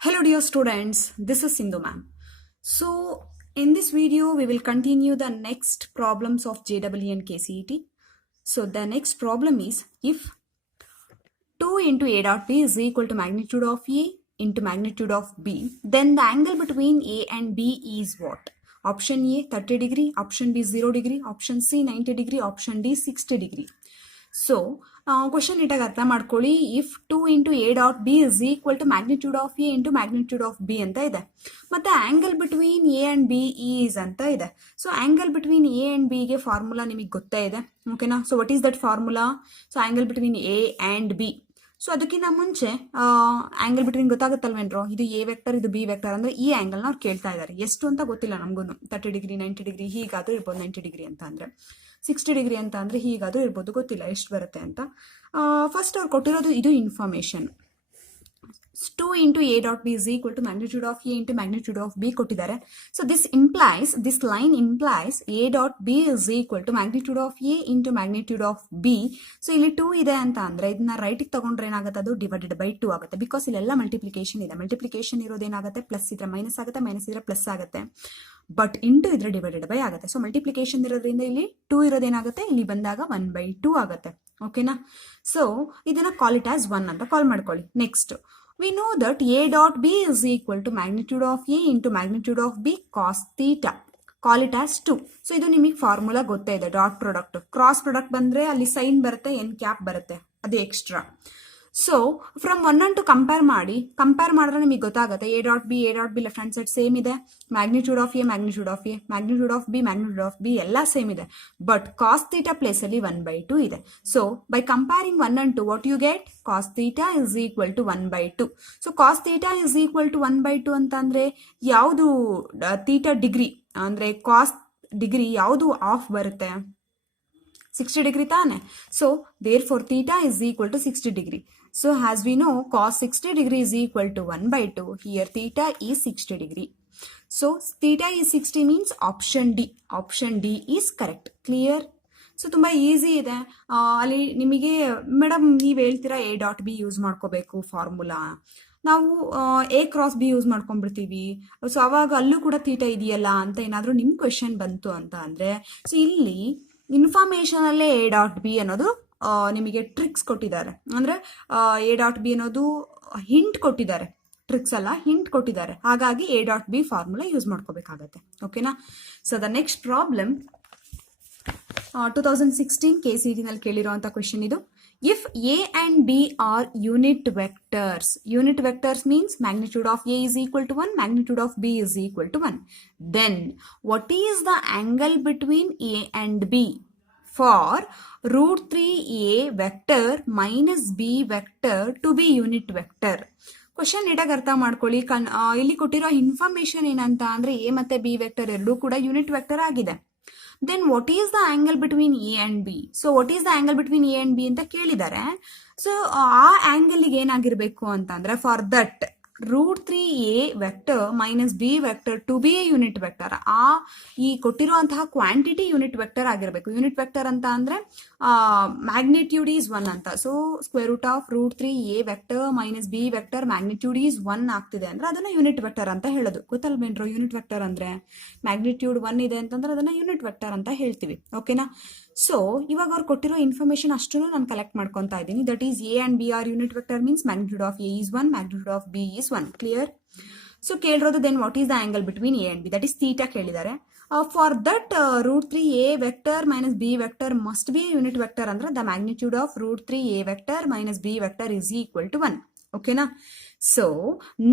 Hello dear students, this is Sindhu ma'am. So in this video we will continue the next problems of JEE and KCET. So the next problem is if 2 into A dot B is equal to magnitude of A into magnitude of B, then the angle between A and B is what? Option A 30 degree, option B 0 degree, option C 90 degree, option D 60 degree. So question ನೀಟಾಗಿ ಅರ್ಥ ಮಾಡ್ಕೊಳ್ಳಿ. If 2 into A dot B is equal to magnitude of A into magnitude of B ಅಂತ ಇದೆ. ಮತ್ತೆ angle between A and B is ಅಂತ ಇದೆ. So angle between A and B ಗೆ formula ನಿಮಗೆ ಗೊತ್ತೇ ಇದೆ, ಓಕೆನಾ? So what is that formula? So angle between A and B. So ಅದಕ್ಕಿಂತ ಮುಂಚೆ ಆಂಗಲ್ ಬಿಟ್ವೀನ್ ಗೊತ್ತಾಗುತ್ತಲ್ವೇನ್ರೋ, ಇದು ಎ ವೆಕ್ಟರ್ ಇದು ಬಿ ವೆಕ್ಟರ್ ಅಂದ್ರೆ ಈ ಆಂಗಲ್ನ ಅವ್ರು ಕೇಳ್ತಾ ಇದ್ದಾರೆ. ಎಷ್ಟು ಅಂತ ಗೊತ್ತಿಲ್ಲ ನಮಗೂ. 30 ಡಿಗ್ರಿ 90 ಡಿಗ್ರಿ ಹೀಗಾದ್ರೂ ಇರ್ಬೋದು. 90 ಡಿಗ್ರಿ ಅಂತ ಅಂದ್ರೆ 60 ಡಿಗ್ರಿ ಅಂತ ಅಂದ್ರೆ ಹೀಗಾದ್ರೂ ಇರ್ಬೋದು, ಗೊತ್ತಿಲ್ಲ ಎಷ್ಟು ಬರುತ್ತೆ ಅಂತ. ಫಸ್ಟ್ ಅವ್ರು ಕೊಟ್ಟಿರೋದು ಇದು ಇನ್ಫಾರ್ಮೇಶನ್. 2 into A dot B is equal to magnitude of A into magnitude of B ಕೊಟ್ಟಿದ್ದಾರೆ. So this line implies A dot B is equal to magnitude of A into magnitude of B. So ಇಲ್ಲಿ 2 ಇದೆ ಅಂತ ಅಂದ್ರೆ ಇದನ್ನ ರೈಟಿಗೆ ತಗೊಂಡ್ರೆ ಏನಾಗುತ್ತೆ, ಅದು ಡಿವೈಡೆಡ್ ಬೈ 2 ಆಗುತ್ತೆ. ಬಿಕಾಸ್ ಇಲ್ಲೆಲ್ಲ ಮಲ್ಟಿಪ್ಲಿಕೇಶನ್ ಇದೆ. ಮಲ್ಟಿಪ್ಲಿಕೇಶನ್ ಇರೋದೇನಾಗುತ್ತೆ, ಪ್ಲಸ್ ಇದ್ರೆ ಮೈನಸ್ ಆಗುತ್ತೆ, ಮೈನಸ್ ಇದ್ರೆ ಪ್ಲಸ್ ಆಗುತ್ತೆ, ಬಟ್ ಇಂಟು ಇದ್ರೆ ಡಿವೈಡೆಡ್ ಬೈ ಆಗುತ್ತೆ. ಸೊ ಮಲ್ಟಿಪ್ಲಿಕೇಶನ್ ಇರೋದ್ರಿಂದ ಇಲ್ಲಿ 2 ಇರೋದೇನಾಗುತ್ತೆ, ಇಲ್ಲಿ ಬಂದಾಗ 1/2 ಆಗುತ್ತೆ, ಓಕೆನಾ? ಸೊ ಇದನ್ನ ಕಾಲ್ ಇಟ್ ಆಸ್ 1 ಅಂತ ಕಾಲ್ ಮಾಡ್ಕೊಳ್ಳಿ. Next we know that A dot B is equal to magnitude of A into magnitude of B cos theta. Call it as 2. ಸೊ ಇದು ನಿಮಗೆ ಫಾರ್ಮುಲಾ ಗೊತ್ತೇ ಇದೆ. ಡಾಟ್ ಪ್ರಾಡಕ್ಟ್ ಕ್ರಾಸ್ ಪ್ರಾಡಕ್ಟ್ ಬಂದ್ರೆ ಅಲ್ಲಿ ಸೈನ್ ಬರುತ್ತೆ, ಎನ್ ಕ್ಯಾಪ್ ಬರುತ್ತೆ, ಅದು extra. So from 1 and 2 compare ಮಾಡಿದ್ರೆ ನಿಮಗೆ ಗೊತ್ತಾಗುತ್ತೆ a dot b left hand side same ಇದೆ, magnitude of a magnitude of b ಎಲ್ಲ ಸೇಮ್ ಇದೆ, ಬಟ್ ಕಾಸ್ ಥೀಟಾ ಪ್ಲೇಸ್ ಅಲ್ಲಿ 1/2 ಇದೆ. So by comparing 1 and 2 what you get, cos theta is equal to 1/2. So cos theta is equal to 1/2 ಅಂತ ಅಂದ್ರೆ ಯಾವುದು theta degree ಅಂದ್ರೆ ಕಾಸ್ ಡಿಗ್ರಿ ಯಾವುದು ಆಫ್ ಬರುತ್ತೆ, 60 degree ತಾನೆ. So therefore theta is equal to 60 degree. So as we know cos 60 degree is equal to 1/2. Here theta is 60 degree. So theta is 60 means option D is correct. Clear? So ತುಂಬಾ easy ಇದೆ. ಅಲ್ಲಿ ನಿಮಗೆ madam ನೀವು ಹೇಳ್ತೀರಾ a dot b use ಮಾಡ್ಕೋಬೇಕು formula, ನಾವು a cross b use ಮಾಡ್ಕೊಂಡ್ಬಿಡ್ತೀವಿ. So ಅವಾಗ ಅಲ್ಲೂ ಕೂಡ ಥೀಟಾ ಇದೆಯಲ್ಲ ಅಂತ ಏನಾದರೂ ನಿಮ್ ಕ್ವೆಶನ್ ಬಂತು ಅಂತ ಅಂದ್ರೆ, ಸೊ ಇಲ್ಲಿ ಇನ್ಫಾರ್ಮೇಶನ್ ಅಲ್ಲೇ ಎ ಡಾಟ್ ಬಿ ಅನ್ನೋದು ನಿಮಗೆ ಟ್ರಿಕ್ಸ್ ಕೊಟ್ಟಿದ್ದಾರೆ. ಅಂದ್ರೆ ಎ ಡಾಟ್ ಬಿ ಅನ್ನೋದು ಹಿಂಟ್ ಕೊಟ್ಟಿದ್ದಾರೆ, ಟ್ರಿಕ್ಸ್ ಅಲ್ಲ ಹಿಂಟ್ ಕೊಟ್ಟಿದ್ದಾರೆ. ಹಾಗಾಗಿ A dot B formula use ಮಾಡ್ಕೋಬೇಕಾಗತ್ತೆ, ಓಕೆನಾ? ಸೊ ದ ನೆಕ್ಸ್ಟ್ ಪ್ರಾಬ್ಲಮ್ 2016 KCET ನಲ್ಲಿ ಕೇಳಿರುವಂತ ಕ್ವೆಶನ್ ಇದು. If A and B are unit vectors means magnitude of A is equal to 1, magnitude of B is equal to 1. Then what is the angle between A and B for root 3A vector minus B vector to be unit vector? Question ನೀಟಾಗಿ ಅರ್ಥ ಮಾಡ್ಕೊಳ್ಳಿ. ಇಲ್ಲಿ ಕೊಟ್ಟಿರೋ ಇನ್ಫಾರ್ಮೇಶನ್ ಏನಂತ ಅಂದ್ರೆ ಎ ಮತ್ತೆ B vector ಎರಡೂ ಕೂಡ ಯೂನಿಟ್ ವೆಕ್ಟರ್ ಆಗಿದೆ. Then what is the angle between A and B? So what is the angle between A and B ಅಂತ ಕೇಳಿದ್ದಾರೆ. ಸೊ ಆ ಆಂಗಲ್ಗೆ ಏನಾಗಿರ್ಬೇಕು ಅಂತ ಅಂದ್ರೆ, for that root 3A vector minus B vector to be a unit vector, ಈ ಕೊಟ್ಟಿರುವಂತಹ quantity unit vector ಆಗಿರ್ಬೇಕು. ಯೂನಿಟ್ ವೆಕ್ಟರ್ ಅಂತ ಅಂದ್ರೆ ಮ್ಯಾಗ್ನಿಟ್ಯೂಡ್ ಈಸ್ 1 ಅಂತ. So square root of root 3A vector minus B vector magnitude is 1 ಆಗ್ತಿದೆ ಅಂದ್ರೆ ಅದನ್ನ unit vector ಅಂತ ಹೇಳೋದು. ಗೊತ್ತಲ್ವೇನ್ರೋ ಯೂನಿಟ್ ವೆಕ್ಟರ್ ಅಂದ್ರೆ ಮ್ಯಾಗ್ನಿಟ್ಯೂಡ್ 1 ಇದೆ ಅಂತಂದ್ರೆ ಅದನ್ನ ಯೂನಿಟ್ ವೆಕ್ಟರ್ ಅಂತ ಹೇಳ್ತೀವಿ, ಓಕೆನಾ? ಸೊ ಇವಾಗ ಅವ್ರು ಕೊಟ್ಟಿರೋ ಇನ್ಫಾರ್ಮೇಶನ್ ಅಷ್ಟನ್ನು ನಾನು ಕಲೆಕ್ಟ್ ಮಾಡ್ಕೊಂತಾ ಇದ್ದೀನಿ. That is a and b are unit vector means magnitude of A is 1, magnitude of b is 1. Clear? So ಕೇಳಿರೋದು then what is the angle between A and b, that is theta ಕೇಳಿದ್ದಾರೆ. For that root 3A vector minus B vector must be unit vector ಅಂದ್ರೆ the magnitude of root 3A vector minus B vector is equal to 1, ಓಕೆನಾ? ಸೊ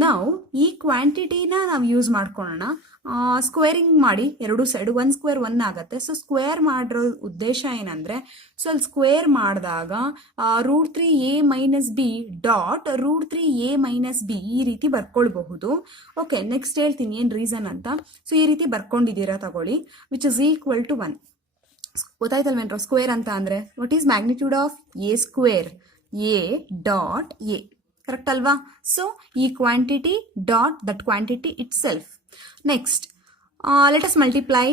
ನಾವು ಈ ಕ್ವಾಂಟಿಟಿನ ನಾವು ಯೂಸ್ ಮಾಡ್ಕೊಳ್ಳೋಣ. ಸ್ಕ್ವೇರಿಂಗ್ ಮಾಡಿ ಎರಡು ಸೈಡ್ 1 square 1 ಆಗುತ್ತೆ. ಸೊ ಸ್ಕ್ವೇರ್ ಮಾಡಿರೋ ಉದ್ದೇಶ ಏನಂದ್ರೆ, ಸೊ ಅಲ್ಲಿ ಸ್ಕ್ವೇರ್ ಮಾಡಿದಾಗ root 3A minus B dot root 3A minus B ಈ ರೀತಿ ಬರ್ಕೊಳ್ಬಹುದು. ಓಕೆ, ನೆಕ್ಸ್ಟ್ ಹೇಳ್ತೀನಿ ಏನ್ ರೀಸನ್ ಅಂತ. ಸೊ ಈ ರೀತಿ ಬರ್ಕೊಂಡಿದ್ದೀರಾ ತಗೊಳ್ಳಿ, ವಿಚ್ ಇಸ್ ಈಕ್ವಲ್ ಟು 1. ಗೊತ್ತಾಯ್ತಲ್ವೇನ್ರೋ ಸ್ಕ್ವೇರ್ ಅಂತ ಅಂದ್ರೆ what is magnitude of a square, a dot a, correct ಅಲ್ವಾ? ಸೊ ಈ quantity dot that quantity itself. Next, let us multiply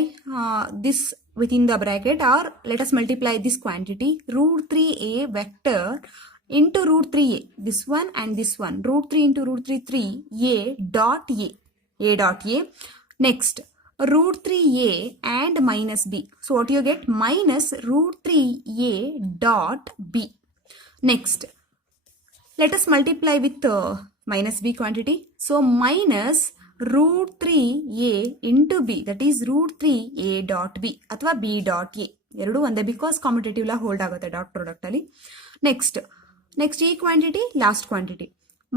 this within the bracket, or let us multiply this quantity root 3A vector into root 3a, this one and this one, root 3 into root 3, 3, a dot a dot a. Next, root 3a and minus b. So what you get? Minus root 3a dot b. Next, let us multiply with minus b quantity. So minus root 3a into b, that is root 3a dot b ಅಥವಾ b dot a. ಎರಡು ಒಂದೇ because commutative law hold ಆಗುತ್ತೆ dot product ಅಲ್ಲಿ. Next ಈ quantity, last quantity.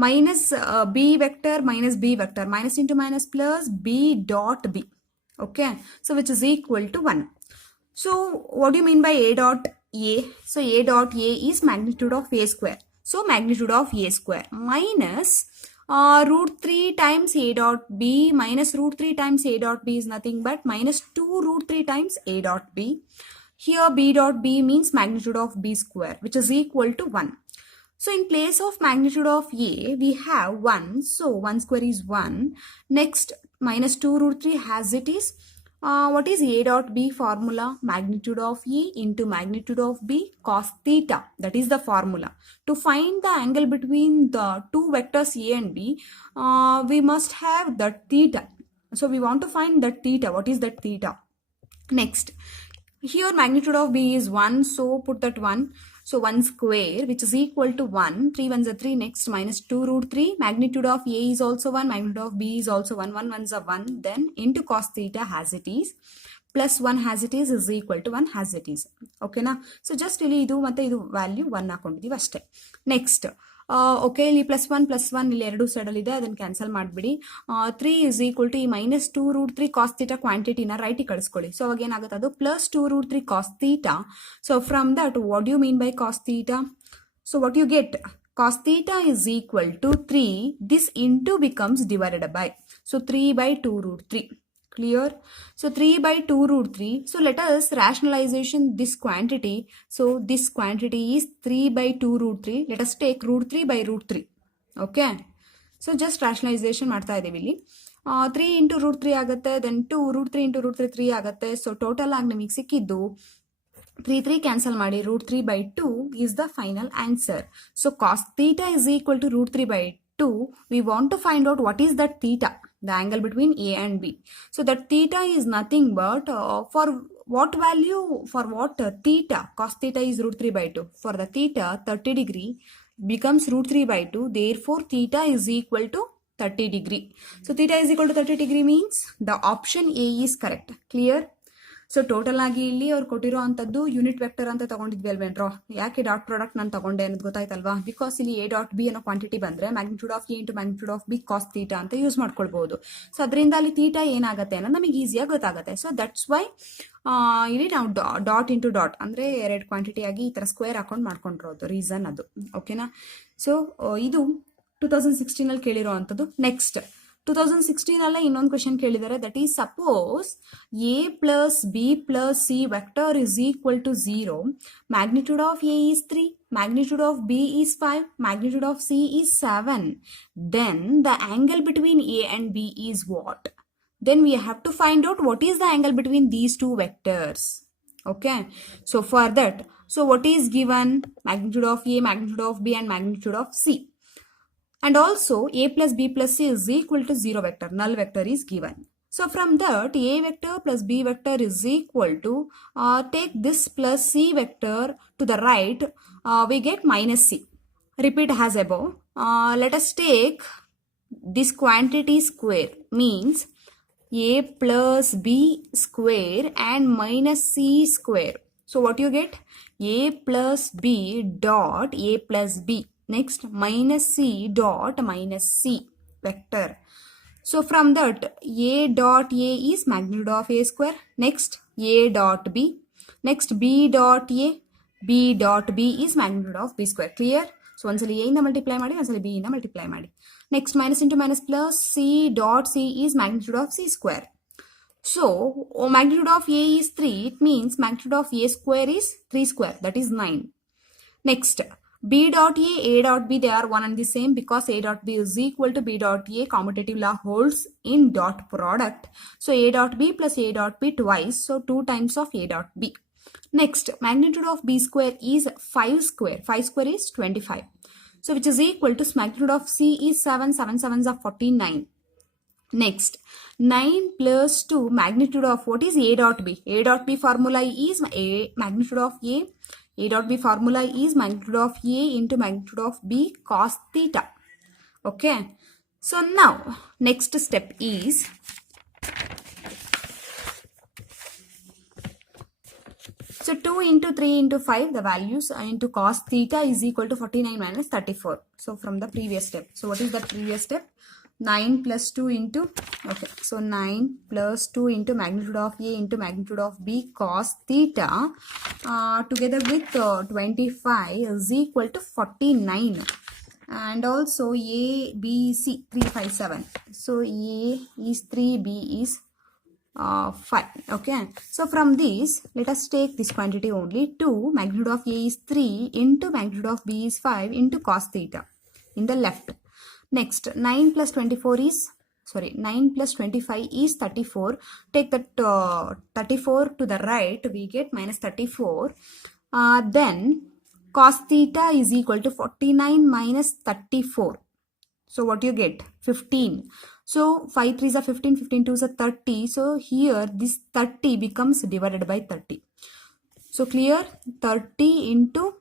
Minus b vector minus b vector, minus into minus plus b dot b. Okay, so which is equal to 1. So what do you mean by a dot a? So a dot a is magnitude of a square. So magnitude of a square minus root 3 times a dot b minus root 3 times a dot b is nothing but minus 2 root 3 times a dot b. Here b dot b means magnitude of b square, which is equal to 1. So in place of magnitude of a, we have 1. So 1 square is 1. Next, minus 2 root 3 as it is. What is a dot b formula? Magnitude of a into magnitude of b cos theta. That is the formula. To find the angle between the two vectors a and b, we must have that theta. So we want to find that theta. What is that theta? Next, here magnitude of b is 1. So put that 1. So 1 square, which is equal to 1. 3 ones are 3. Next, minus 2 root 3. Magnitude of a is also 1. Magnitude of b is also 1. 1 ones are 1. Then into cos theta as it is. Plus 1 as it is equal to 1 as it is. Okay na? So just ಇಲ್ಲಿ ಇದು ಮತ್ತೆ ಇದು value 1 ಹಾಕೊಂಡಿದ್ದೀವಿ ಅಷ್ಟೇ. Next, okay ಇಲ್ಲಿ plus one ಇಲ್ಲಿ ಎರಡು ಸೈಡಲ್ಲಿ ಇದೆ, ಅದನ್ನು ಕ್ಯಾನ್ಸಲ್ ಮಾಡಿಬಿಡಿ. 3 ಇಸ್ ಈಕ್ವಲ್ ಟು ಈ ಮೈನಸ್ 2 ರೂಟ್ 3 ಕಾಸ್ ಥೀಟಾ ಕ್ವಾಂಟಿಟಿನ ರೈಟಿಗೆ ಕಳಿಸ್ಕೊಳ್ಳಿ. ಸೊ ಅವಾಗ ಏನಾಗುತ್ತೆ, ಅದು plus 2 root 3 cos theta. So from that what you mean by cos theta? So what you get? Cos theta is equal to 3. This into becomes divided by. So 3 by 2 root 3. Clear? So 3 by 2 root 3. So let us rationalization this quantity. So this quantity is 3 by 2 root 3. Let us take root 3 by root 3. Okay. So just rationalization ಮಾಡ್ತಾ ಇದೀವಿ ಇಲ್ಲಿ. 3 into root 3 ಆಗುತ್ತೆ. Then 2 root 3 into root 3 3 ಆಗುತ್ತೆ. So total ಆಗಿ ನಮಗೆ ಸಿಕ್ಕಿದ್ದು 3 cancel ಮಾಡಿ root 3 by 2 is the final answer. So cos theta is equal to root 3 by 2. We want to find out what is that theta, the angle between A and B. So that theta is nothing but for what value, for what theta, cos theta is root 3 by 2. For the theta 30 degree becomes root 3 by 2. Therefore theta is equal to 30 degree. So theta is equal to 30 degree means the option A is correct. Clear? So total ಆಗಿ ಇಲ್ಲಿ ಅವ್ರು ಕೊಟ್ಟಿರೋ ಅಂಥದ್ದು unit vector ಅಂತ ತಗೊಂಡಿದ್ವಿ ಅಲ್ವೇನ್ರೋ. ಯಾಕೆ dot product ನಾನು ತಗೊಂಡೆ ಅನ್ನೋದು ಗೊತ್ತಾಯ್ತಲ್ವಾ? ಬಿಕಾಸ್ ಇಲ್ಲಿ ಎ ಡಾಟ್ ಬಿ ಅನ್ನೋ ಕ್ವಾಂಟಿಟಿ ಬಂದರೆ magnitude of A into magnitude of B cos theta ಅಂತ ಯೂಸ್ ಮಾಡ್ಕೊಳ್ಬಹುದು. ಸೊ ಅದರಿಂದ ಅಲ್ಲಿ ತೀಟಾ ಏನಾಗುತ್ತೆ ಅನ್ನೋದು ನಮಗೆ ಈಸಿಯಾಗಿ ಗೊತ್ತಾಗುತ್ತೆ. ಸೊ ದಟ್ಸ್ ವೈ ಇಲ್ಲಿ ನಾವು ಡಾಟ್ ಇಂಟು ಡಾಟ್ ಅಂದರೆ ಎರಡು ಕ್ವಾಂಟಿಟಿ ಆಗಿ ಈ ಥರ ಸ್ಕ್ವೇರ್ ಹಾಕೊಂಡು ಮಾಡ್ಕೊಂಡಿರೋದು ರೀಸನ್ ಅದು. ಓಕೆನಾ? ಸೊ ಇದು 2016 ಕೇಳಿರೋ ಅಂಥದ್ದು. ನೆಕ್ಸ್ಟ್ 2016 ಅಲ್ಲ ಇನ್ನೊಂದು ಕ್ವೆಶನ್ ಕೇಳಿದ್ದಾರೆ. That is suppose a plus B plus C vector is equal to 0. Magnitude of A is 3, magnitude of b is 5, magnitude of c is 7. Then the angle between a and b is what? Then we have to find out what is the angle between these two vectors. Okay, so for that, so what is given? Magnitude of a, magnitude of b and magnitude of c. And also a plus b plus c is equal to 0 vector, null vector is given. So from that a vector plus b vector is equal to, take this plus c vector to the right, we get minus c. Repeat as above. Let us take this quantity square, means a plus b square and minus c square. So what you get? A plus b dot a plus b. Next, minus c dot minus c vector. So from that, a dot a is magnitude of a square. Next, a dot b. Next, b dot a. b dot b is magnitude of b square. Clear? So once a ಇಂದ multiply ಮಾಡಿ, once b ಇಂದ multiply ಮಾಡಿ. Next, minus into minus plus c dot c is magnitude of c square. So magnitude of a is 3. It means magnitude of a square is 3 square. That is 9. Next, b dot a dot b, they are one and the same because a dot b is equal to b dot a. Commutative law holds in dot product. So a dot b plus a dot b twice. So 2 times of a dot b. Next, magnitude of b square is 5 square. 5 square is 25. So which is equal to magnitude of c is 7. 7 sevens are 49. Next, 9 plus 2 magnitude of what is a dot b? A dot b formula is a magnitude of a. A dot b formula is magnitude of a into magnitude of b cos theta. Okay. So now next step is so 2 into 3 into 5 the values into cos theta is equal to 49 minus 34. So from the previous step. So what is the previous step? 9 plus 2 into, okay, so 9 plus 2 into magnitude of a into magnitude of b cos theta together with 25 is equal to 49. And also a, b, c, 3, 5, 7. So a is 3, b is 5. Okay, so from this let us take this quantity only. 2 magnitude of a is 3 into magnitude of b is 5 into cos theta in the left. Next, 9 plus 24 is, 9 plus 25 is 34. Take that 34 to the right, we get minus 34. Then cos theta is equal to 49 minus 34. So what you get? 15. So 5 3s are 15, 15 2s are 30. So here this 30 becomes divided by 30. So clear? 30 into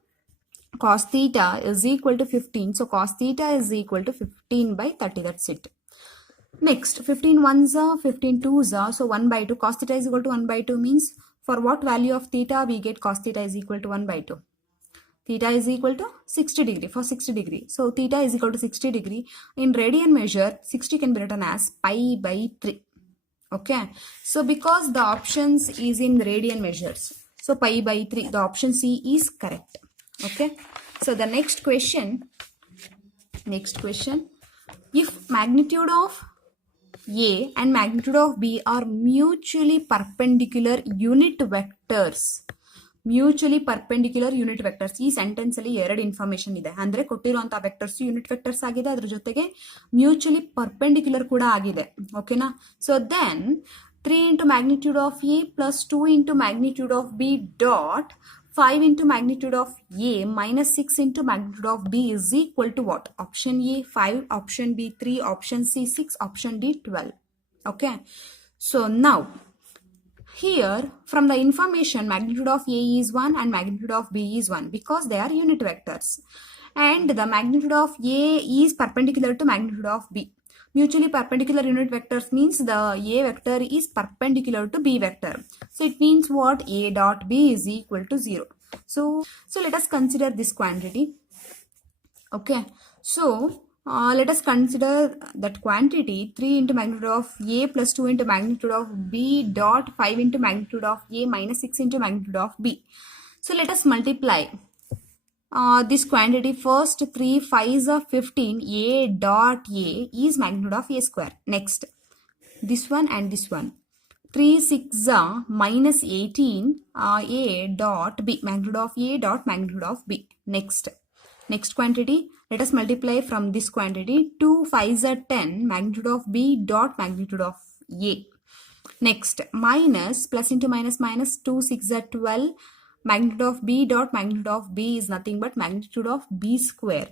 cos theta is equal to 15. So cos theta is equal to 15 by 30. That's it. Next, 15 1s are 15 2s are. So 1 by 2. Cos theta is equal to 1 by 2 means for what value of theta we get cos theta is equal to 1 by 2. Theta is equal to 60 degree for 60 degree. So theta is equal to 60 degree. In radian measure, 60 can be written as pi by 3. Okay. So because the options is in radian measures. So pi by 3. The option C is correct. Okay. So the next question. If magnitude of A and magnitude of B are mutually perpendicular unit vectors. Mutually perpendicular unit vectors. ಈ ಸೆಂಟೆನ್ಸ್ ಅಲ್ಲಿ ಎರಡು ಇನ್ಫಾರ್ಮೇಶನ್ ಇದೆ. ಅಂದ್ರೆ ಕೊಟ್ಟಿರುವಂತಹ vectors unit vectors ಆಗಿದೆ, ಅದ್ರ ಜೊತೆಗೆ mutually perpendicular ಕೂಡ ಆಗಿದೆ. ಓಕೆನಾ? So then 3 into magnitude of A plus 2 into magnitude of B dot 5 into magnitude of A minus 6 into magnitude of B is equal to what? Option A 5, option B 3, option C 6, option D 12. Okay. So now here from the information magnitude of A is 1 and magnitude of B is 1 because they are unit vectors, and the magnitude of A is perpendicular to magnitude of B. Mutually perpendicular unit vectors means the A vector is perpendicular to B vector. So it means what? A dot B is equal to 0. So let us consider this quantity. Okay. So let us consider that quantity 3 into magnitude of A plus 2 into magnitude of B dot 5 into magnitude of A minus 6 into magnitude of B. So let us multiply this quantity first. 3 5s are 15. A dot A is magnitude of A square. Next, this one and this one. 3 6 are minus 18. A dot B, magnitude of A dot magnitude of B. Next quantity, let us multiply from this quantity. 2 5s are 10, magnitude of B dot magnitude of A. Next, minus plus into minus minus, 2 6 are 12, magnitude of B dot magnitude of B is nothing but magnitude of B square.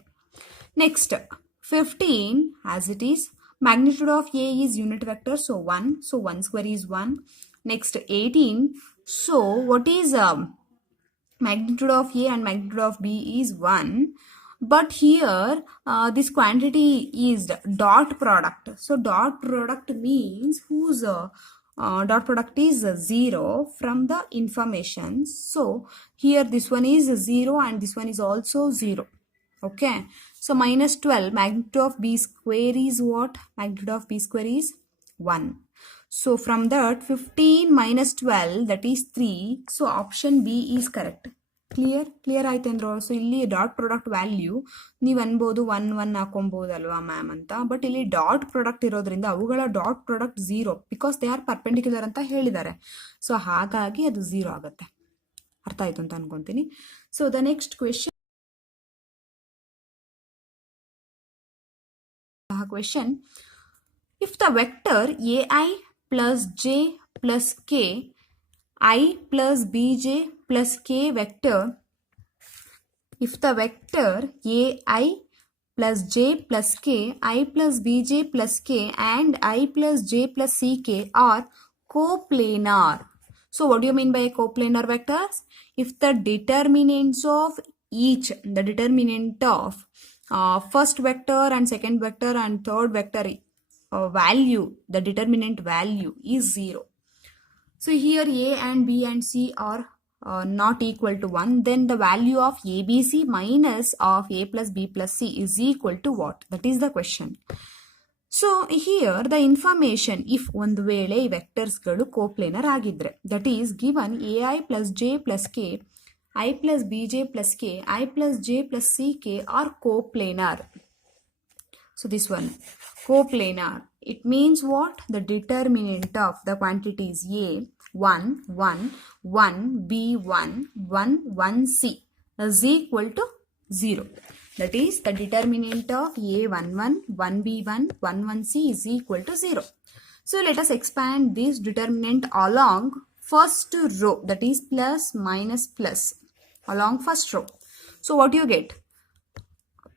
Next, 15 as it is, magnitude of A is unit vector, so 1, so 1 square is 1. Next, 18, so what is magnitude of A and magnitude of B is 1, but here this quantity is dot product. So dot product means whose dot product is 0 from the information. So here this one is 0 and this one is also 0. Okay. So minus 12, magnitude of B square is what? Magnitude of B square is 1. So from that 15 minus 12, that is 3. So option B is correct. Clear ಆಯ್ತೇನ್ರೋ? So ಇಲ್ಲಿ dot product value ನೀವು ಅನ್ಬೋದು 1 1 ಹಾಕೊಬೋದಲ್ವಾ ma'am ಅಂತ, but ಇಲ್ಲಿ dot product ಇರೋದ್ರಿಂದ ಅವುಗಳ dot product 0 because they are perpendicular ಅಂತ ಹೇಳಿದ್ದಾರೆ. ಸೊ ಹಾಗಾಗಿ ಅದು 0 ಆಗುತ್ತೆ. ಅರ್ಥ ಆಯ್ತು ಅಂತ ಅನ್ಕೊಂತೀನಿ. So the next question if the vector ai plus j plus k I plus bj plus k vector, if the vector ai plus j plus k, I plus bj plus k and I plus j plus ck are coplanar. So what do you mean by coplanar vectors? If the determinants of each, the determinant of first vector and second vector and third vector value, the determinant value is 0. So here A and B and C are not equal to 1, then the value of ABC minus of A plus B plus C is equal to what? That is the question. So here the information, if ಒಂದು ವೇಳೆ ಈ ವೆಕ್ಟರ್ಸ್ಗಳು ಕೋಪ್ಲೇನರ್ ಆಗಿದ್ರೆ, that is given AI plus J plus K, I plus BJ plus K, I plus J plus CK are coplanar. So this one, coplanar. It means what? The determinant of the quantities A, 1, 1, 1, B1, 1, 1, C is equal to 0. That is the determinant of A11, 1B1, 11C is equal to 0. So let us expand this determinant along first row, that is plus minus plus along first row. So what you get?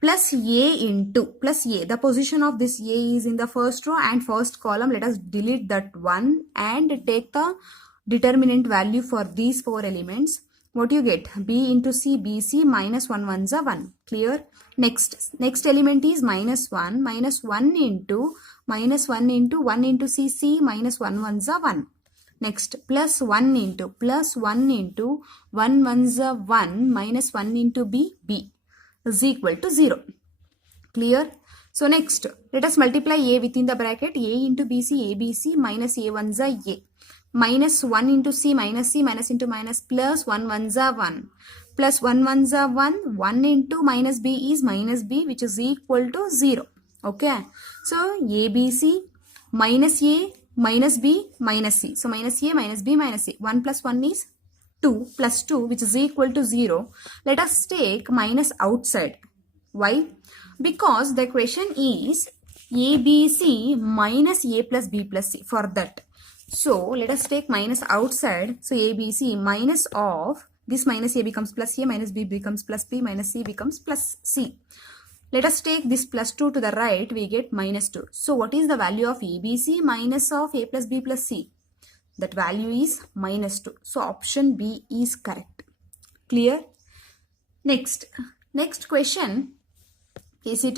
Plus A into plus A. The position of this A is in the first row and first column. Let us delete that one and take the determinant value for these 4 elements. What you get? B into C, BC minus 1 ones are 1. Clear? Next element is minus 1 into 1 into CC minus 1 ones are 1. Next plus 1 into 1 ones are 1 minus 1 into B is equal to 0. Clear? So next, let us multiply A within the bracket. A into BC, ABC minus A ones are A. Minus 1 into C minus into minus plus 1 ones are 1. Plus 1 ones are 1. 1 into minus B is minus B, which is equal to 0. Okay. So ABC minus A minus B minus C. So minus A minus B minus C. 1 plus 1 is 2 plus 2, which is equal to 0. Let us take minus outside. Why? Because the equation is ABC minus A plus B plus C. For that, so let us take minus outside. So ABC minus of this minus A becomes plus A, minus B becomes plus B, minus C becomes plus C. Let us take this plus 2 to the right, we get minus 2. So what is the value of ABC minus of A plus B plus C? That value is minus 2. So option B is correct. Clear? Next question. KCET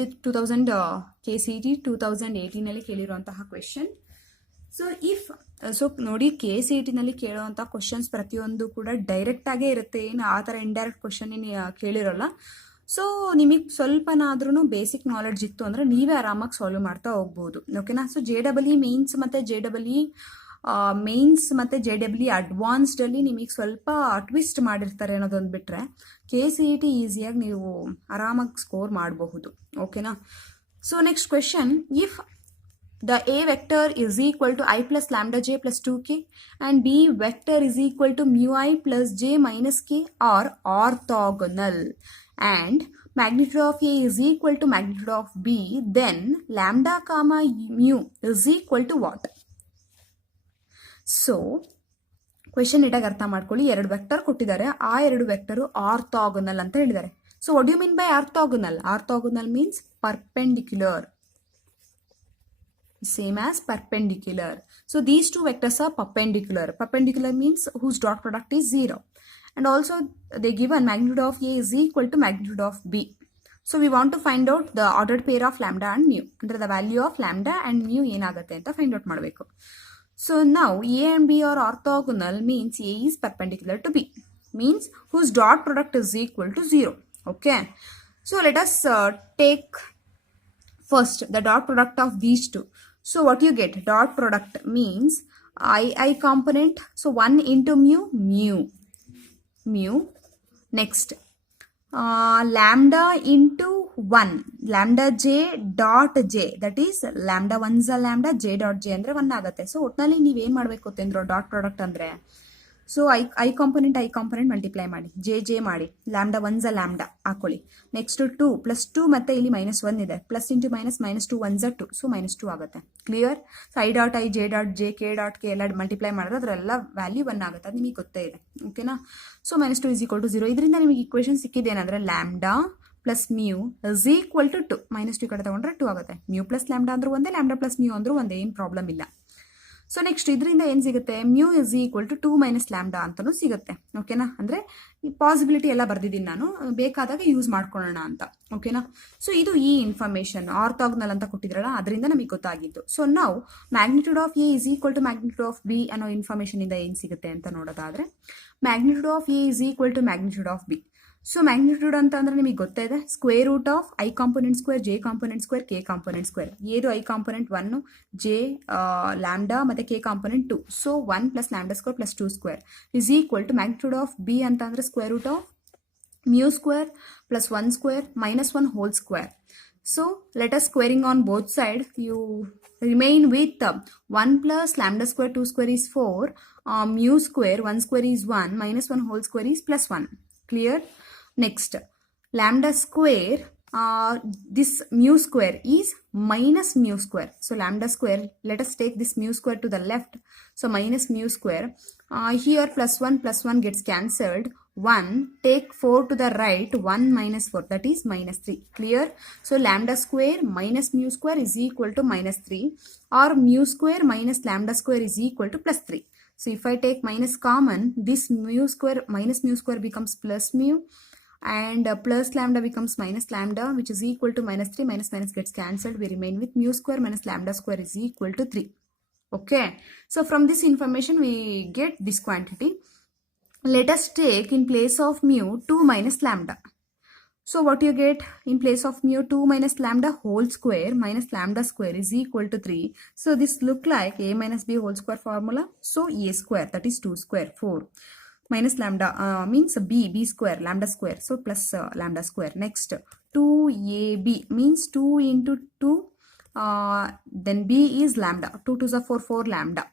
2018 ನಲ್ಲಿ ಕೇಳಿರುವಂತಹ question. So ನೋಡಿ, KCET ನಲ್ಲಿ ಕೇಳುವಂತಹ ಕ್ವಶನ್ಸ್ ಪ್ರತಿಯೊಂದು ಕೂಡ ಡೈರೆಕ್ಟ್ ಆಗೇ ಇರುತ್ತೆ, ಏನು ಆ ಥರ ಇಂಡೈರೆಕ್ಟ್ ಕ್ವಶನ್ ಕೇಳಿರೋಲ್ಲ. ಸೊ ನಿಮಗೆ ಸ್ವಲ್ಪನಾದ್ರೂ ಬೇಸಿಕ್ ನಾಲೆಡ್ಜ್ ಇತ್ತು ಅಂದರೆ ನೀವೇ ಆರಾಮಾಗಿ ಸಾಲ್ವ್ ಮಾಡ್ತಾ ಹೋಗ್ಬೋದು. ಓಕೆನಾ? ಸೊ JEE ಮೇನ್ಸ್ ಮತ್ತು JEE ಮೇನ್ಸ್ ಮತ್ತು JEE ಅಡ್ವಾನ್ಸ್ಡ್ ಅಲ್ಲಿ ನಿಮಗೆ ಸ್ವಲ್ಪ ಟ್ವಿಸ್ಟ್ ಮಾಡಿರ್ತಾರೆ ಅನ್ನೋದೊಂದು ಬಿಟ್ರೆ KCET ಈಸಿಯಾಗಿ ನೀವು ಆರಾಮಾಗಿ ಸ್ಕೋರ್ ಮಾಡಬಹುದು. ಓಕೆನಾ? So next question, if the A vector is equal to I plus lambda j plus 2k and B vector is equal to mu I plus j minus k are orthogonal and magnitude of A is equal to magnitude of B, then lambda comma mu is equal to what? So question ಇಟಾಗಿ ಅರ್ಥ ಮಾಡ್ಕೊಳ್ಳಿ. 2 ವೆಕ್ಟರ್ ಕೊಟ್ಟಿದ್ದಾರೆ, ಆ 2 vector orthogonal ಅಂತ ಹೇಳಿದ್ದಾರೆ. So what you mean by orthogonal? Orthogonal means perpendicular, same as perpendicular. So these 2 vectors are perpendicular. Perpendicular means whose dot product is 0. And also they given magnitude of A is equal to magnitude of B. So we want to find out the ordered pair of lambda and mu. Under the value of lambda and mu ಏನಾಗುತ್ತೆ ಅಂತ find out ಮಾಡಬೇಕು. So now A and B are orthogonal means A is perpendicular to B. Means whose dot product is equal to 0. Okay. So let us take first the dot product of these 2. So what you get? Dot product means I component. So 1 into mu. Next, lambda into 1. Lambda j dot j. That is lambda 1 is a lambda, j dot j ಅಂದ್ರೆ 1 ಆಗುತ್ತೆ. ಸೊ ಒಟ್ಟಿನಲ್ಲಿ ನೀವೇನು ಮಾಡಬೇಕು ಅಂತಂದ್ರೆ dot product ಅಂದರೆ, so I component multiply ಮಾಡಿ, ಜೆ ಮಾಡಿ, lambda once lambda ಹಾಕೊಳ್ಳಿ. ನೆಕ್ಸ್ಟ್ 2 ಪ್ಲಸ್ 2 ಮತ್ತೆ ಇಲ್ಲಿ -1 ಇದೆ, ಪ್ಲಸ್ ಇಂಟು -2 ಒನ್ಸ್ 2, ಸೊ -2 ಆಗುತ್ತೆ. Clear? So I dot I, J dot J, K dot K ಎಲ್ಲ ಮಲ್ಟಿಪ್ಲೈ ಮಾಡಿದ್ರೆ ಅದರೆಲ್ಲ ವ್ಯಾಲ್ಯೂ 1 ಆಗುತ್ತೆ. ಅದು ನಿಮಗೆ ಗೊತ್ತೇ ಇದೆ. ಓಕೆನಾ? ಸೊ -2 = 0. ಇದರಿಂದ ನಿಮಗೆ ಇಕ್ವೇಷನ್ ಸಿಕ್ಕಿದ್ದೇನೆಂದ್ರೆ lambda plus mu is equal to 2. -2 ಕಡೆ ತಗೊಂಡ್ರೆ 2 ಆಗುತ್ತೆ. ಮ್ಯೂ ಪ್ಲಸ್ ಲ್ಯಾಂಬ್ಡಾ ಅಂದ್ರೂ ಒಂದೇ, ಲ್ಯಾಂಬ್ಡಾ ಪ್ಲಸ್ ಮ್ಯೂ ಅಂದ್ರೂ ಒಂದೇ, ಏನು ಪ್ರಾಬ್ಲಮ್ ಇಲ್ಲ. ಸೊ ನೆಕ್ಸ್ಟ್ ಇದರಿಂದ ಏನು ಸಿಗುತ್ತೆ, mu is equal to 2 minus lambda ಅಂತಲೂ ಸಿಗುತ್ತೆ. ಓಕೆನಾ? ಅಂದರೆ ಈ ಪಾಸಿಬಿಲಿಟಿ ಎಲ್ಲ ಬರ್ದಿದ್ದೀನಿ ನಾನು, ಬೇಕಾದಾಗ ಯೂಸ್ ಮಾಡ್ಕೊಳ್ಳೋಣ ಅಂತ. ಓಕೆನಾ? ಸೊ ಇದು ಈ ಇನ್ಫಾರ್ಮೇಷನ್ ಆರ್ಥೋಗ್ನಲ್ ಅಂತ ಕೊಟ್ಟಿದ್ರಲ್ಲ, ಅದರಿಂದ ನಮಗೆ ಗೊತ್ತಾಗಿದ್ದು. ಸೊ ನಾವು magnitude of a is equal to magnitude of b ಅನ್ನೋ ಇನ್ಫಾರ್ಮೇಷನ್ ಇಂದ ಏನು ಸಿಗುತ್ತೆ ಅಂತ ನೋಡೋದಾದ್ರೆ, magnitude of a is equal to magnitude of b. So magnitude ಅಂತ ಅಂದ್ರೆ ನಿಮಗೆ ಗೊತ್ತೇ ಇದೆ, square root of i component square, j component square, k component square. ಏದು ಐ ಕಾಂಪೊನೆಂಟ್ 1, ಜೆ ಲ್ಯಾಂಬ್ಡಾ ಮತ್ತೆ k component 2. So 1 plus lambda square plus 2 square is equal to magnitude of B ಅಂತ ಅಂದ್ರೆ square root of mu square plus 1 square minus 1 whole square. So let us squaring on both side. You remain with 1 plus lambda square 2 square is 4, mu square 1 square is 1, minus 1 whole square is plus 1. Clear? Next, lambda square, this mu square is minus mu square. So lambda square, let us take this mu square to the left. So minus mu square. Here plus 1 gets cancelled. 1, take 4 to the right, 1 minus 4, that is minus 3. Clear? So lambda square minus mu square is equal to minus 3, or mu square minus lambda square is equal to plus 3. So if I take minus common, this mu square minus mu square becomes plus mu, and plus lambda becomes minus lambda, which is equal to minus 3. Minus gets cancelled. We remain with mu square minus lambda square is equal to 3. Okay. So from this information we get this quantity. Let us take in place of mu 2 minus lambda. So what you get in place of mu 2 minus lambda whole square minus lambda square is equal to 3. So this look like a minus b whole square formula. So a square, that is 2 square 4 minus lambda means b square lambda square. So plus lambda square. Next 2ab means 2 into 2, then b is lambda. 2 to the 4 lambda.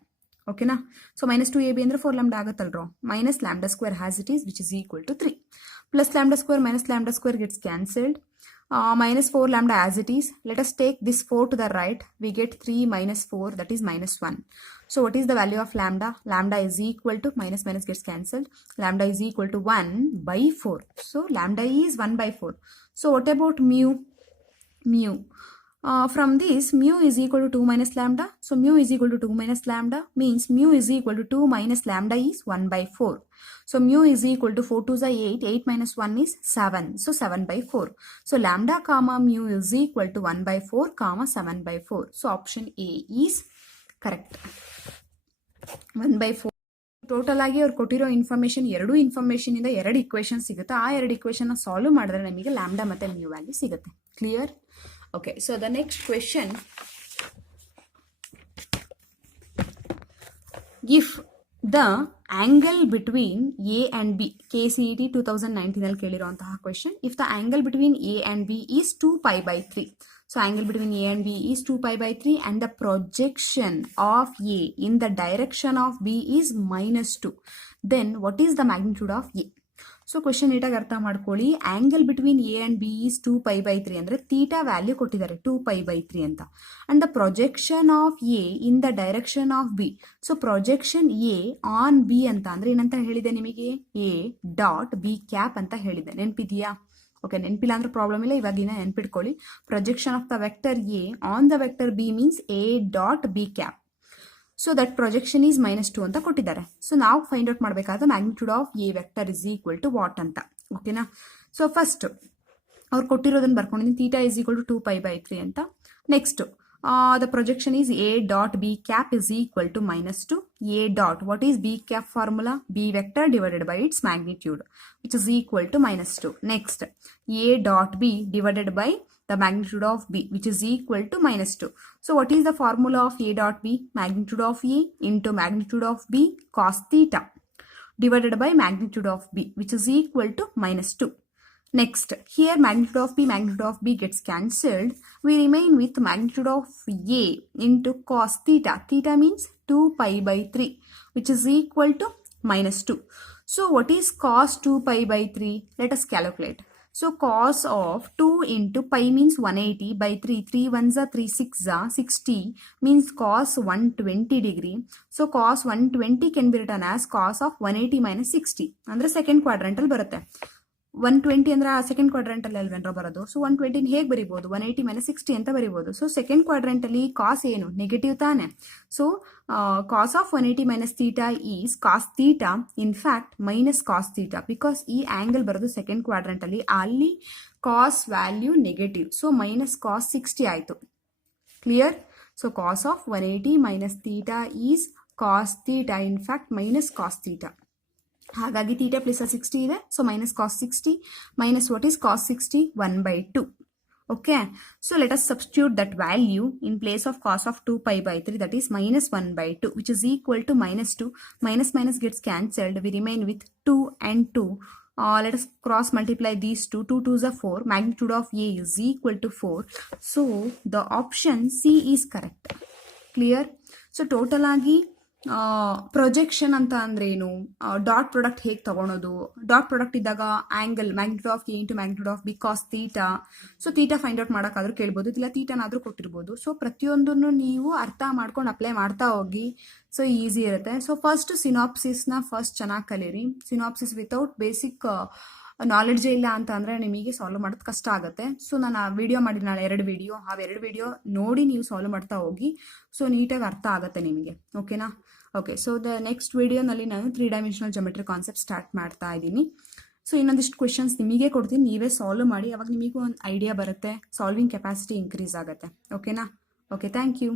Okay na? So minus 2ab andre 4 lambda aguttallro, minus lambda square as it is, which is equal to 3. Plus lambda square minus lambda square gets cancelled. Minus 4 lambda as it is. Let us take this 4 to the right. We get 3 minus 4, that is minus 1. So what is the value of lambda? Lambda is equal to minus gets cancelled. Lambda is equal to 1 by 4. So lambda is 1 by 4. So what about mu? Mu. From this, mu is equal to 2 minus lambda. So mu is equal to 2 minus lambda means mu is equal to 2 minus lambda is 1 by 4. So mu is equal to 4 to the 8. 8 minus 1 is 7. So 7 by 4. So lambda comma mu is equal to 1 by 4 comma 7 by 4. So option A is correct. 1 by 4. ಟೋಟಲ್ ಆಗಿ ಅವ್ರು ಕೊಟ್ಟಿರೋ ಇನ್ಫಾರ್ಮೇಷನ್, ಎರಡು ಇನ್ಫಾರ್ಮೇಷನ್ ಇಂದ ಎರಡು ಇಕ್ವೇಷನ್ ಸಿಗುತ್ತೆ. ಆ ಎರಡು equation solve ಮಾಡಿದ್ರೆ ನಮಗೆ ಲ್ಯಾಂಬ್ಡಾ ಮತ್ತೆ ಮ್ಯೂ ವ್ಯಾಲ್ಯೂ ಸಿಗುತ್ತೆ. Clear? Okay, so the next question, if the angle between A and B, KCET 2019 ಅಲ್ಲಿ ಕೇಳಿರುವಂತಹ question, if the angle between A and B is 2 pi by 3. So angle between A and B is 2 pi by 3 and the projection of A in the direction of B is -2. Then what is the magnitude of A? So question ನೀಟಾಗಿ ಅರ್ಥ ಮಾಡ್ಕೊಳ್ಳಿ. Angle between A and B is 2 pi by 3 ಅಂದ್ರೆ theta value ಕೊಟ್ಟಿದ್ದಾರೆ 2 pi by 3 ಅಂತ. And the projection of A in the direction of b. So projection A on B ಅಂತ ಅಂದ್ರೆ ಏನಂತ ಹೇಳಿದೆ ನಿಮಗೆ? ಎ ಡಾಟ್ ಬಿ ಕ್ಯಾಪ್ ಅಂತ ಹೇಳಿದೆ. ನೆನಪಿದೆಯಾ? ಓಕೆ, ನೆನಪಿಲ್ಲ ಅಂದ್ರೆ ಪ್ರಾಬ್ಲಮ್ ಇಲ್ಲ, ಇವಾಗಿನ ನೆನ್ಪಿಟ್ಕೊಳ್ಳಿ. Projection of the vector a on the vector b means a dot b cap. So that projection is -2 ಅಂತ ಕೊಟ್ಟಿದ್ದಾರೆ. ಸೊ ನಾವು ಫೈಂಡ್ ಔಟ್ ಮಾಡಬೇಕಾದ magnitude of a vector is equal to what ಅಂತ. ಓಕೆನಾ? ಸೊ ಫಸ್ಟ್ ಅವ್ರು ಕೊಟ್ಟಿರೋದನ್ನ ಬರ್ಕೊಂಡಿದ್ದೀನಿ, theta is equal to 2 pi by 3 ಅಂತ. Next the projection is a dot b cap is equal to -2. A dot, what is B cap formula? B vector divided by its magnitude which is equal to -2. Next A dot B divided by the magnitude of B, which is equal to -2. So what is the formula of A dot B? Magnitude of A into magnitude of B cos theta divided by magnitude of B, which is equal to -2. Next, here magnitude of B gets cancelled. We remain with magnitude of A into cos theta. Theta means 2 pi by 3, which is equal to minus 2. So what is cos 2 pi by 3? Let us calculate. So cos of 2 into pi means 180 by 3. 3 ones are 3 6 are 60 means cos 120 degree. So cos 120 can be written as cos of 180 minus 60. ಅಂದ್ರೆ ಸೆಕೆಂಡ್ ಕ್ವಾಡ್ರಂಟಲ್ ಬರುತ್ತೆ. 120 ಅಂದ್ರೆ ಆ ಸೆಕೆಂಡ್ ಕ್ವಾಡ್ರಂಟಲ್ ಅಲ್ವೇನ್ರ ಬರೋದು. ಸೊ 120 ಹೇಗೆ ಬರಿಬಹುದು? 180 minus 60 ಅಂತ ಬರಿಬಹುದು. ಸೊ ಸೆಕೆಂಡ್ ಕ್ವಾಡ್ರಂಟಲ್ಲಿ ಕಾಸ್ ಏನು? ನೆಗೆಟಿವ್ ತಾನೆ. So cos of 180 minus theta is cos theta, in fact minus cos theta, because ಈ ಆಂಗಲ್ ಬರೋದು ಸೆಕೆಂಡ್ ಕ್ವಾಡ್ರಂಟಲ್ಲಿ, ಅಲ್ಲಿ cos value negative. So minus cos 60 ಆಯಿತು. Clear? So cos of 180 minus theta is cos theta, in fact minus cos theta. ಹಾಗಾಗಿ theta plus 60 ಇದೆ. So minus cos 60 minus what is cos 60? 1 by 2. Okay, so let us substitute that value in place of cos of 2 pi by 3, that is minus 1 by 2, which is equal to minus 2. Minus minus gets cancelled. We remain with 2 and 2. Let us cross multiply these two. 2 2s are 4. Magnitude of A is equal to 4. So the option C is correct. Clear? So total ಆಗಿ projection ಅಂತ ಅಂದ್ರೆ ಏನು, dot product ಹೇಗೆ ತಗೊಳೋದು, dot product ಇದ್ದಾಗ angle magnitude of A into magnitude of B cos theta. So theta find out ಮಾಡೋಕ್ಕಾದ್ರೂ ಕೇಳ್ಬೋದು, ಇಲ್ಲ ತೀಟಾನಾದ್ರೂ ಕೊಟ್ಟಿರ್ಬೋದು. ಸೊ ಪ್ರತಿಯೊಂದನ್ನು ನೀವು ಅರ್ಥ ಮಾಡ್ಕೊಂಡು ಅಪ್ಲೈ ಮಾಡ್ತಾ ಹೋಗಿ. ಸೊ ಈಸಿ ಇರುತ್ತೆ. ಸೊ ಫಸ್ಟ್ ಸಿನಾಪ್ಸಿಸ್ನ ಫಸ್ಟ್ ಚೆನ್ನಾಗಿ ಕಲೀರಿ. ಸಿನಾಪ್ಸಿಸ್ ವಿತೌಟ್ ಬೇಸಿಕ್ ನಾಲೆಡ್ಜೇ ಇಲ್ಲ ಅಂತ ಅಂದರೆ ನಿಮಗೆ ಸಾಲ್ವ್ ಮಾಡೋದು ಕಷ್ಟ ಆಗುತ್ತೆ. ಸೊ ನಾನು ಆ ವಿಡಿಯೋ ಮಾಡಿ ನಾಳೆ 2 ವಿಡಿಯೋ, ಆ 2 ವಿಡಿಯೋ ನೋಡಿ ನೀವು ಸಾಲ್ವ್ ಮಾಡ್ತಾ ಹೋಗಿ. ಸೊ ನೀಟಾಗಿ ಅರ್ಥ ಆಗುತ್ತೆ ನಿಮಗೆ. ಓಕೆನಾ? ಓಕೆ, ಸೊ ದ ನೆಕ್ಸ್ಟ್ ವಿಡಿಯೋನಲ್ಲಿ ನಾನು 3 ಡೈಮೆನ್ಷನಲ್ ಜೊಮೆಟ್ರಿ ಕಾನ್ಸೆಪ್ಟ್ ಸ್ಟಾರ್ಟ್ ಮಾಡ್ತಾ ಇದ್ದೀನಿ. ಸೊ ಇನ್ನೊಂದಿಷ್ಟು ಕ್ವೆಶನ್ಸ್ ನಿಮಗೆ ಕೊಡ್ತೀನಿ, ನೀವೇ ಸಾಲ್ವ್ ಮಾಡಿ. ಅವಾಗ ನಿಮಗೂ ಒಂದು ಐಡಿಯಾ ಬರುತ್ತೆ, ಸಾಲ್ವಿಂಗ್ ಕೆಪಾಸಿಟಿ ಇನ್ಕ್ರೀಸ್ ಆಗುತ್ತೆ. ಓಕೆನಾ? Okay, thank you.